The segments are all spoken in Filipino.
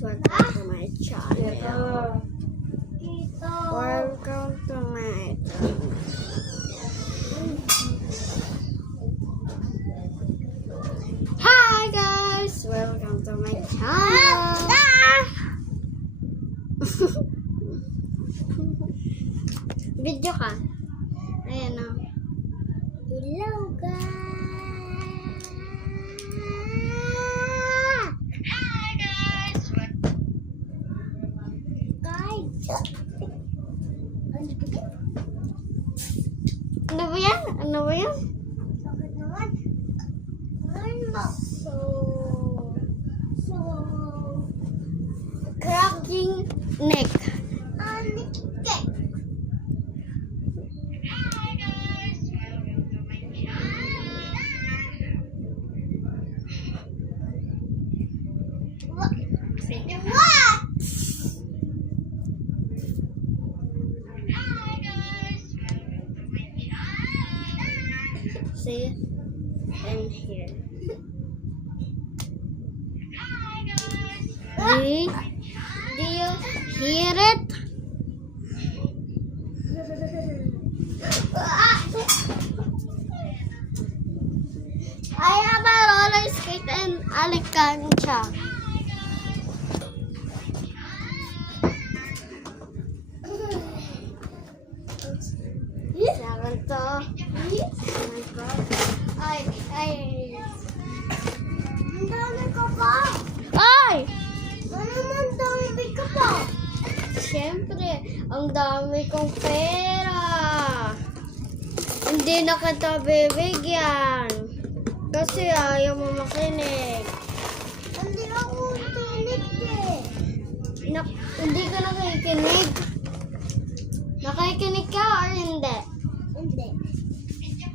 guys, welcome to my channel. Welcome to my channel. Hi guys, welcome to my channel. Video ka? Ayan o. Hello guys. Ano ba yan? Ano ba yan? Bakit naman? Cracking neck. What? See? And here. Do you hear it? I have a roller skate and Alcancha. Sabi to. Ay. Ang dami ka pa. Ay! Ano naman dami ka pa? Siyempre, ang dami kong pera. Hindi na kita bibigyan. Kasi ayaw mo makinig. Hindi ako tinig eh. Hindi ka nakikinig. Nakikinig ka or hindi? Hindi.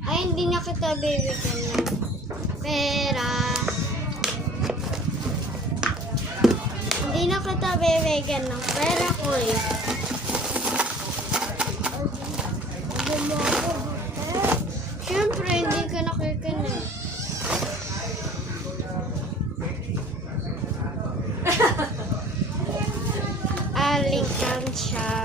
Ay, hindi na kita bibigyan ng pera. Hindi na kita bibigyan ng pera ko eh. Hindi mo ako bakit? Siyempre, hindi ka nakikinig. Alcancha.